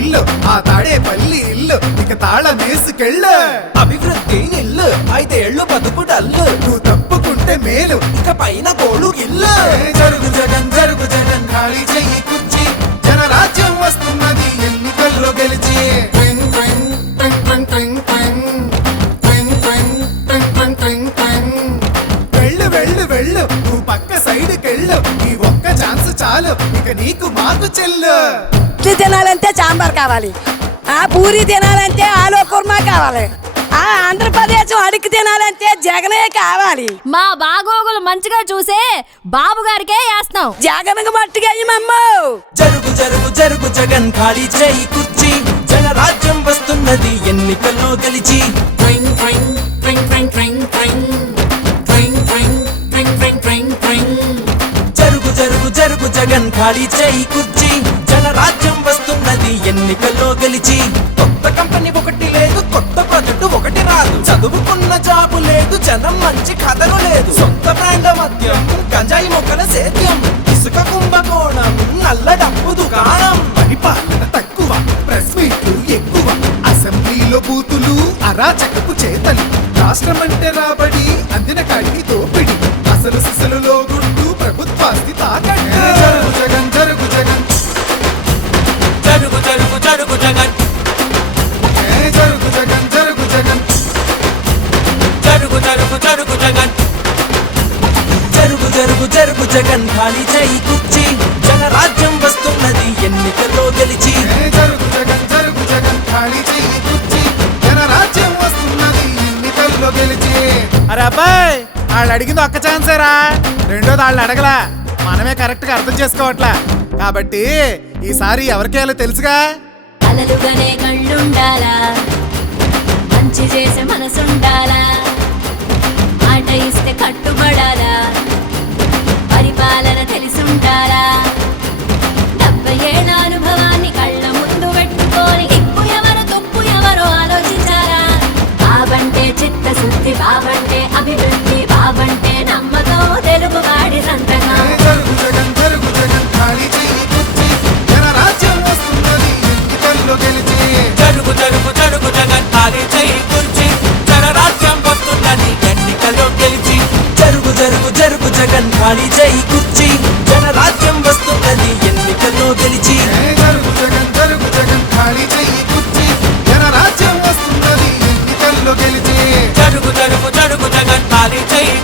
Full ఆ తాడేపల్లి ఇల్లు ఇక తాళమేసుకెళ్ళు. అభివృద్ధి నిల్లు 5 ఏళ్ళు బతుకు డల్లు నువ్వు తప్పుకుంటే మేలు ఇక పైన కోడు గిల్లు. జరుగు జగన్ ఖాళీ చెయ్యి కుర్చీ జనరాజ్యం వస్తున్నది ఎన్నికల్లో గెలిచి. ట్వింగ్ ట్వింగ్ ట్వింగ్ ట్వింగ్ ట్వింగ్ ట్వింగ్ ట్వింగ్ ట్వింగ్ ట్వింగ్ ట్వింగ్ ట్వింగ్. వెళ్ళు వెళ్ళు వెళ్ళు నువ్వు పక్క సైడ్కెళ్ళు ఈ ఒక్క ఛాన్స్ చాలు ఇక నీకు మాకు చెల్లు. ఇడ్లీ తినాలంటే సాంబార్ కావాలి, ఆ పూరి తినాలంటే ఆలు కుర్మా కావాలి, ఆ ఆంధ్రప్రదేశ్ అడిగి తినాలంటే జగనే కావాలి. మా బాగోగులు మంచిగా చూసే బాబు గారికే వేస్తాం. జగన్కు మట్టుగా జరుగు జరుగు జరుగు జగన్ ఖాళీ చేయి కుర్చీ జనరాజ్యం వస్తున్నది ఎన్నికల్లో గెలిచి. ట్వింగ్ ట్వింగ్ ట్వింగ్ ట్వింగ్ ట్వింగ్ ట్వింగ్ ట్వింగ్ ట్వింగ్ ట్వింగ్ ట్వింగ్ ట్వింగ్. జరుగు జరుగు జరుగు జగన్ ఖాళీ చేయి కుర్చీ జనరాజ్యం వస్తున్నది ఎన్నికల్లో గెలిచి. కొత్త కంపెనీ ఒకటి లేదు, కొత్త ప్రాజెక్టు ఒకటి రాదు, చదువుకున్న జాబు లేదు, జనం మంచి కథలు లేదు, సొంత బ్రాండ్ మద్యం గంజాయి మొక్కల సేద్యం, ఇసుక కుంభకోణం నల్ల డబ్బు దుకాణం. పరిపాలన తక్కువ ప్రెస్ మీట్లు ఎక్కువ అసెంబ్లీలో బూతులు అరాచకపు చేతలు రాష్ట్రమంటే రాబడి అందిన కాడికి దోపిడి అసలు సిసలులో గుడ్డు ప్రభుత్వాస్తి తాకట్టు. జరుగు జగన్ జరుగు జగన్ జరుగు జరుగు జరుగు జగన్ జరుగు జగన్ జరుగు జగన్ జరుగు జరుగు జరుగు జగన్ జరుగు జరుగు జరుగు జగన్ ఖాళీ చేయి కుర్చీ జనరాజ్యం వస్తున్నది ఎన్నికల్లో గెలిచి. జరుగు జగన్ జరుగు జగన్ ఖాళీ చెయ్యి కుర్చీ జనరాజ్యం వస్తున్నది ఎన్నికల్లో గెలిచి. అరే అబ్బాయి వాళ్ళు అడిగింది ఒక్క ఛాన్సేరా, రెండోది వాళ్ళు అడగలా, మనమే కరెక్ట్ గా అర్థం చేసుకోవట్లా. కాబట్టి ఈసారి ఎవరికేయాలో తెలుసుగా. అలలుగానే కళ్ళుండాలా, మంచి చేసే మనసుండాలా, మాట ఇస్తే కట్టుబడాలా, పరిపాలన తెలిసుండాలా, 70 ఏళ్ల అనుభవాన్ని కళ్ళ ముందు పెట్టుకొని ఇప్పు ఎవరు తుప్పు ఎవరో ఆలోచించాలా. బాబంటే చిత్తశుద్ధి, బాబంటే అభివృద్ధి, బాబంటే నమ్మకం, తెలుగువాడి సంతకం. జరుగు జగన్ జరుగు జగన్ ఖాళీ చెయ్యి కుర్చీ జనరాజ్యం వస్తున్నది ఎన్నికల్లో గెలిచి. జరుగు జరుగు జరుగు జగన్ ఖాళీ చేయి కుర్చీ జనరాజ్యం వస్తున్నది ఎన్నికల్లో గెలిచి. జరుగు జరుగు జరుగు జగన్ ఖాళీ చేయి కుర్చీ జనరాజ్యం వస్తున్నది ఎన్నికల్లో గెలిచి. జరుగు జగన్ జరుగు జగన్ ఖాళీ చెయ్యి కుర్చీ జనరాజ్యం వస్తున్నది ఎన్నికల్లో గెలిచి. జరుగు జరుగు జరుగు జగన్ ఖాళీ చేయి